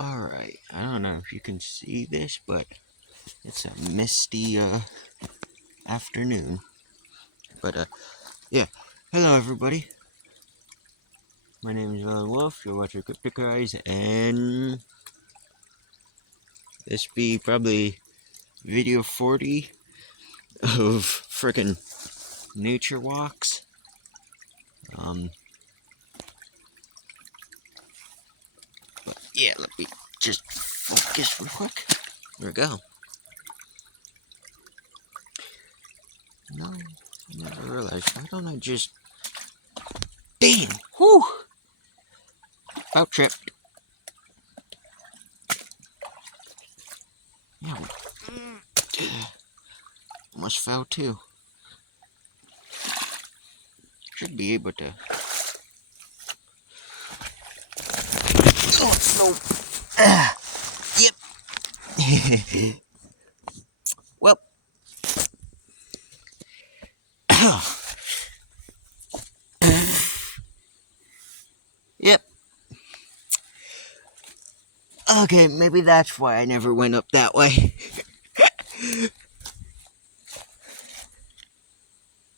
Alright, I don't know if you can see this, but it's a misty afternoon. But yeah. Hello everybody. My name is Alan Wolf, you're watching Cryptic Eyes, and this be probably video 40 of frickin' nature walks. But yeah, let me just focus real quick. There we go. No, I never realized. Why don't I just... Damn! Whew! About tripped. Yeah, almost fell too. Should be able to... Oh, no! Yep! Well... Yep. Okay, maybe that's why I never went up that way.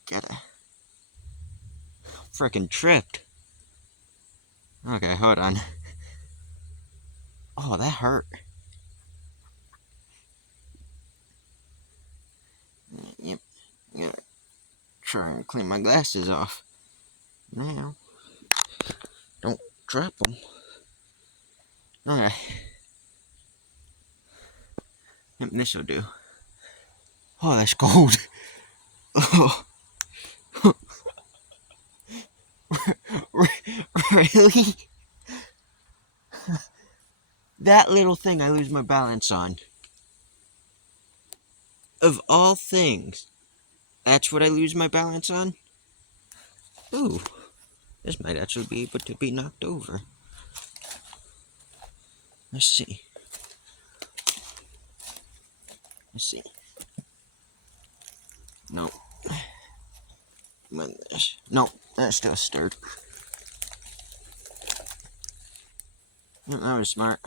Gotta... Frickin' tripped. Okay, hold on. Oh, that hurt. Yep. Gotta try and clean my glasses off. Now. Don't drop them. Okay. Yep, this'll do. Oh, that's cold. Oh. Really? That little thing I lose my balance on. Of all things, that's what I lose my balance on? Ooh, this might actually be able to be knocked over. Let's see. Let's see. No. No, that's still stirred. That was smart.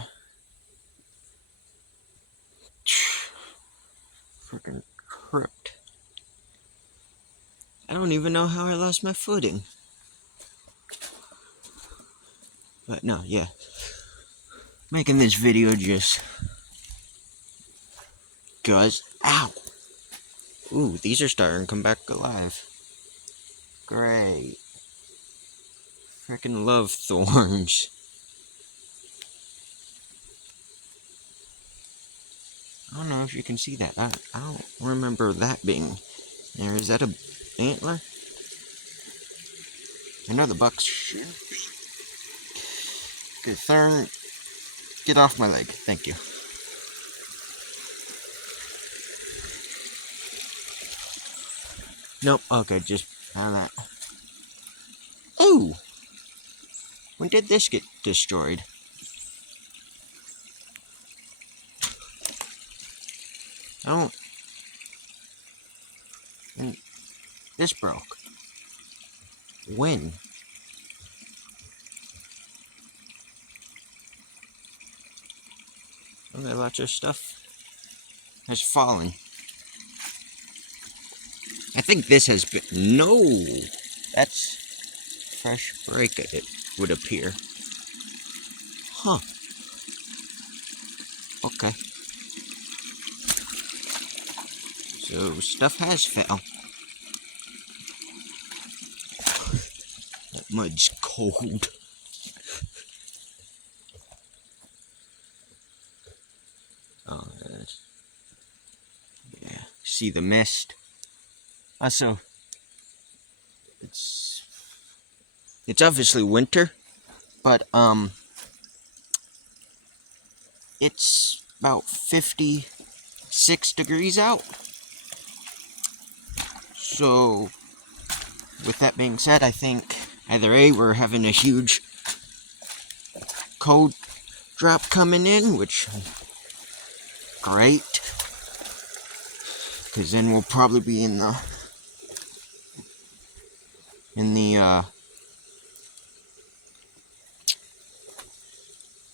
Freaking tripped. I don't even know how I lost my footing. But no, yeah. Making this video just... Cause... Ow! Ooh, these are starting to come back alive. Great. Freaking love thorns. I don't know if you can see that. I don't remember that being there. Is that a antler? I know the bucks should be. Good thorn. Get off my leg. Thank you. Nope. Okay, just have that. Ooh! When did this get destroyed? I don't... And this broke. When? Okay, lots of stuff has fallen. I think this has been... No! That's fresh break, it would appear. Huh. Okay. So, stuff has fell. That mud's cold. Oh, that's... Yeah. See the mist. Also, it's obviously winter, but, it's about 56 degrees out. So, with that being said, I think either A, we're having a huge cold drop coming in, which, great, because then we'll probably be in the,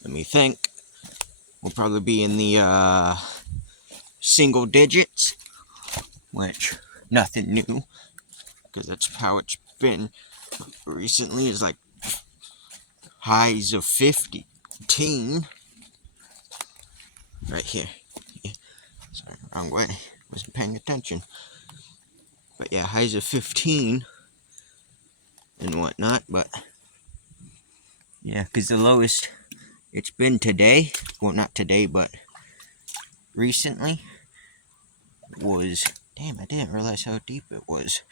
let me think, will probably be in the single digits, which nothing new, because that's how it's been recently. Is like highs of 15 right here. Yeah. Sorry, wrong way. Wasn't paying attention. But yeah, highs of 15 and whatnot. But yeah, because the lowest it's been today, well, not today, but recently, was, damn, I didn't realize how deep it was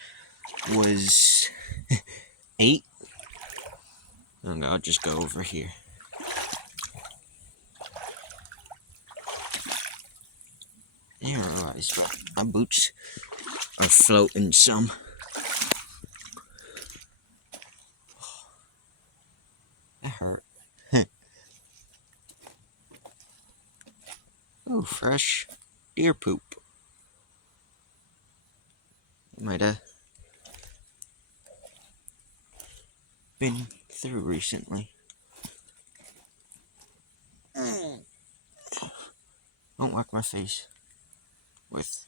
8. Okay, I'll just go over here. I didn't realize, but my boots are floating some. That hurt. Oh, fresh deer poop. Might have been through recently. Don't whack my face with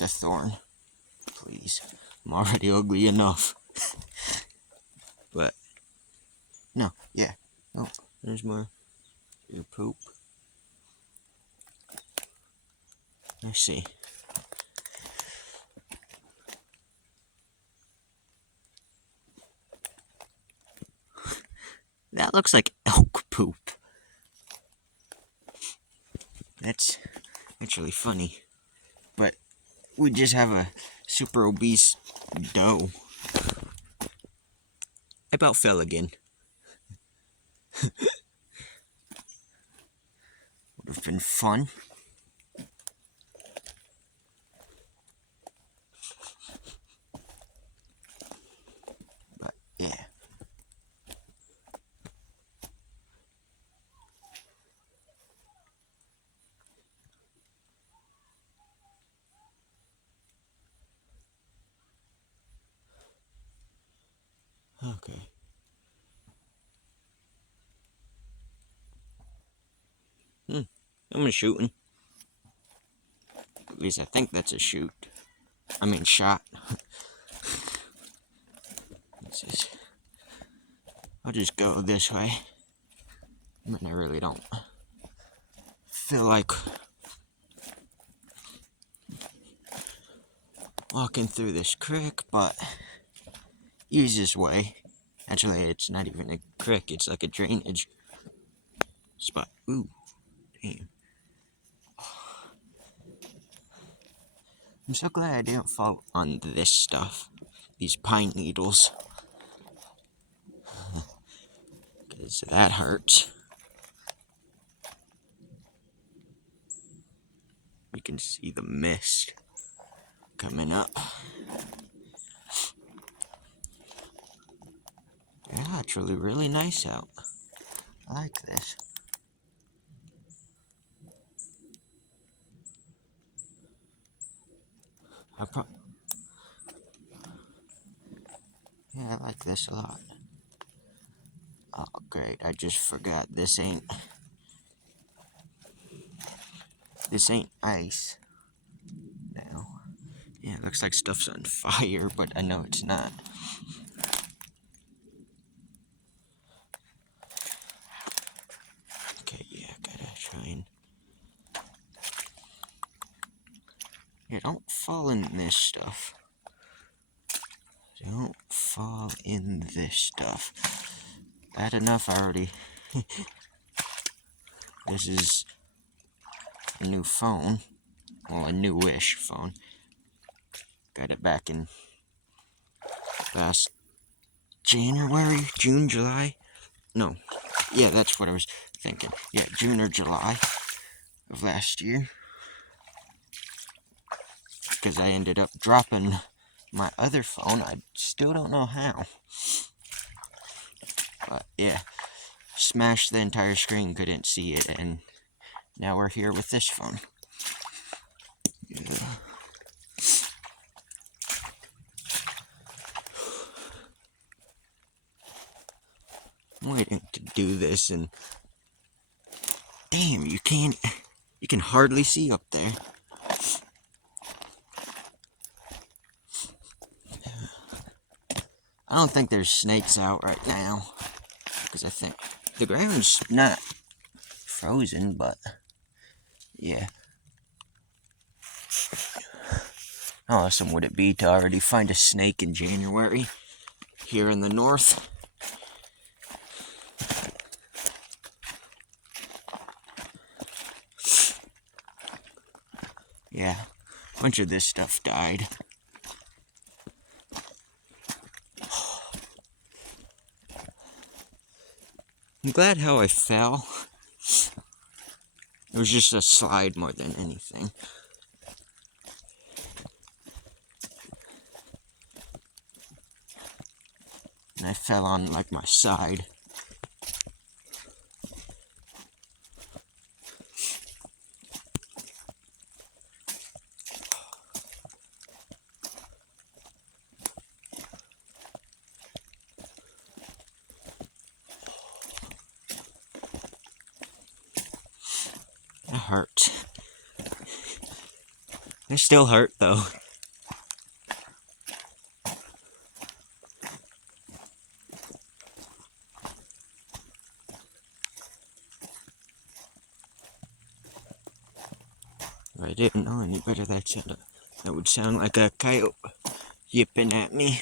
a thorn, please. I'm already ugly enough. But no, yeah. Oh, there's more deer poop. Let's see. That looks like elk poop. That's really funny. But we just have a super obese doe. I about fell again. Would have been fun. But yeah. Okay. I'm shooting. At least I think that's a shoot. I mean shot. I'll just go this way. I mean, I really don't feel like walking through this creek, but use this way. Actually, it's not even a creek, it's like a drainage spot. Ooh, damn. I'm so glad I didn't fall on this stuff. These pine needles. Because that hurts. You can see the mist coming up. Yeah, it's really nice out. I like this. Yeah, I like this a lot. Oh, great, I just forgot this ain't ice now. Yeah, it looks like stuff's on fire, but I know it's not. Okay, yeah, gotta try and... Yeah, don't fall in this stuff. Don't fall in this stuff. Bad enough I already... This is a new phone. Well, a newish phone. Got it back in last January, June, July. No, yeah, that's what I was thinking. Yeah, June or July of last year. Because I ended up dropping my other phone. I still don't know how. But yeah, smashed the entire screen, couldn't see it, and now we're here with this phone. Yeah. I'm waiting to do this and Damn, you can hardly see up there. I don't think there's snakes out right now, because I think the ground's not frozen, but yeah. How awesome would it be to already find a snake in January here in the north? Yeah, a bunch of this stuff died. I'm glad how I fell. It was just a slide more than anything. And I fell on like my side. It hurts. It still hurt though. If I didn't know any better, that would sound like a coyote yipping at me.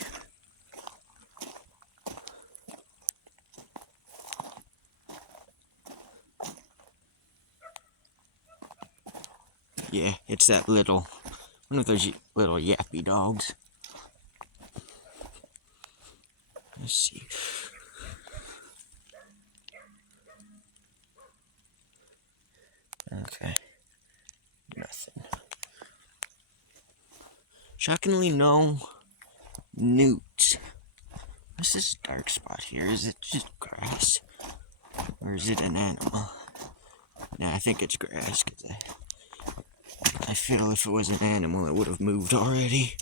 Yeah, it's that little, one of those little yappy dogs. Let's see. Okay. Nothing. Shockingly, no newts. What's this dark spot here? Is it just grass? Or is it an animal? Nah, I think it's grass, because I feel if it was an animal, it would have moved already.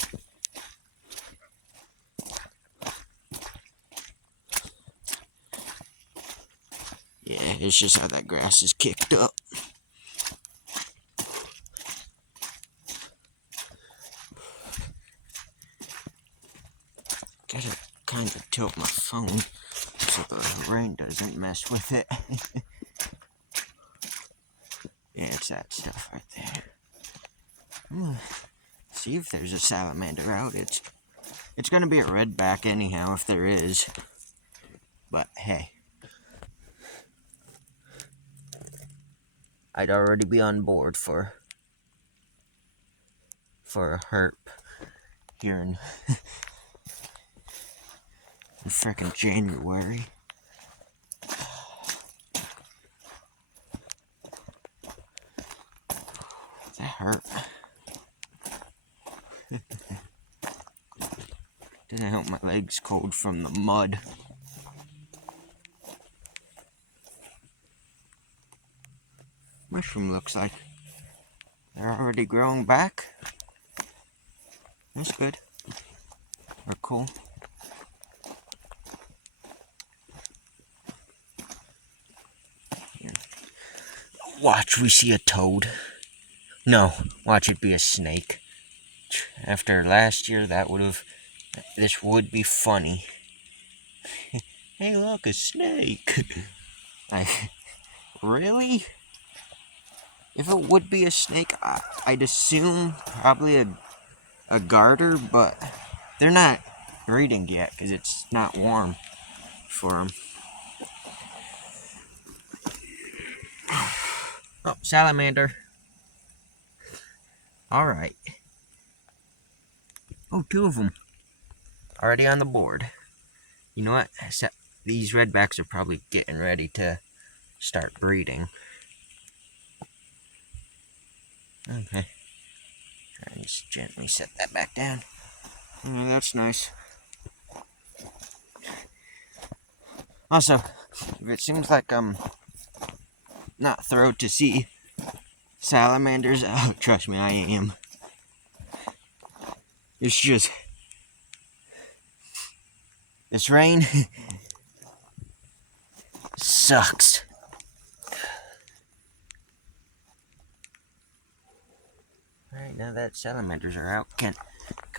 Yeah, it's just how that grass is kicked up. Gotta kind of tilt my phone so the rain doesn't mess with it. Yeah, it's that stuff right there. I'm gonna see if there's a salamander out. It's gonna be a redback anyhow if there is. But hey, I'd already be on board for a herp here in frickin' January. That hurt. Doesn't help my legs cold from the mud. Mushroom looks like they're already growing back. That's good. Or cool. Here. Watch, we see a toad. No, watch it be a snake. After last year, this would be funny. Hey, look, a snake. Really? If it would be a snake, I'd assume probably a garter, but they're not breeding yet because it's not warm for them. Oh, salamander. Alright. Oh, two of them. Already on the board. You know what? These redbacks are probably getting ready to start breeding. Okay. Try and just gently set that back down. Yeah, that's nice. Also, if it seems like I'm not thrilled to see salamanders, oh, trust me, I am. It's just this rain sucks. now that salamanders are out, can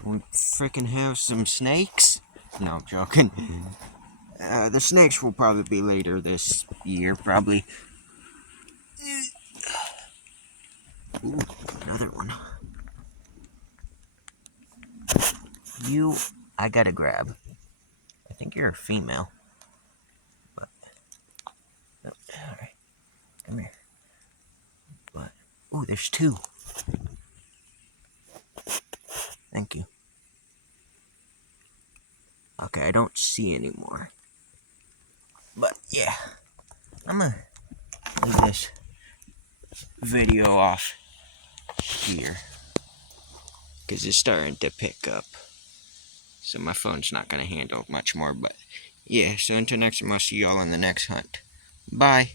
we freaking have some snakes? No, I'm joking. The snakes will probably be later this year, probably. Ooh, another one. I gotta grab. I think you're a female. But, oh, alright. Come here. But, oh, there's two. Thank you. Okay, I don't see any more. But, yeah. I'm gonna leave this video off here. Because it's starting to pick up. So my phone's not gonna handle much more. But, yeah, so until next time, I'll see y'all on the next hunt. Bye.